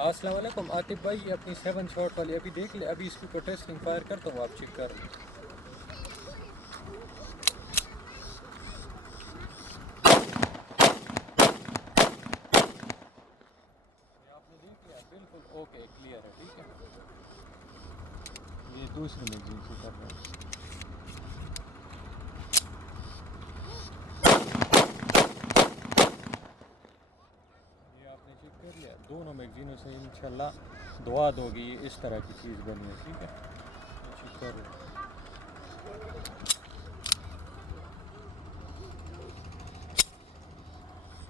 अस्सलाम वालेकुम आतिफ भाई, ये अपनी 7 शॉट वाली अभी देख ले, अभी इसके ऊपर टेस्टिंग फायर करता हूँ, आप चेक कर लो। ये आपने देख लिया, बिल्कुल ओके क्लियर है, ठीक है। ये दूसरी मैगजीन से कर रहा हूँ। ये आपने चेक कर लिया, दोनों मैगजीनों से इंशाल्लाह दुआ दोगी, इस तरह की चीज़ बनी है, ठीक है। चेक कर लो।